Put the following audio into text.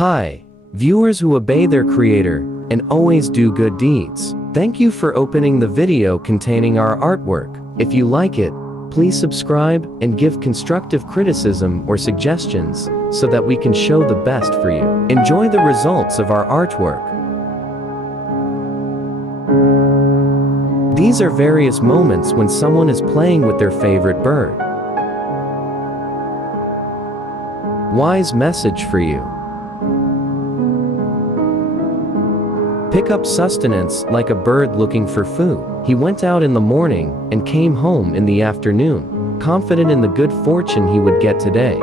Hi, viewers who obey their creator and always do good deeds. Thank you for opening the video containing our artwork. If you like it, please subscribe and give constructive criticism or suggestions so that we can show the best for you. Enjoy the results of our artwork. These are various moments when someone is playing with their favorite bird. Wise message for you. Pick up sustenance like a bird looking for food. He went out in the morning and came home in the afternoon, confident in the good fortune he would get today.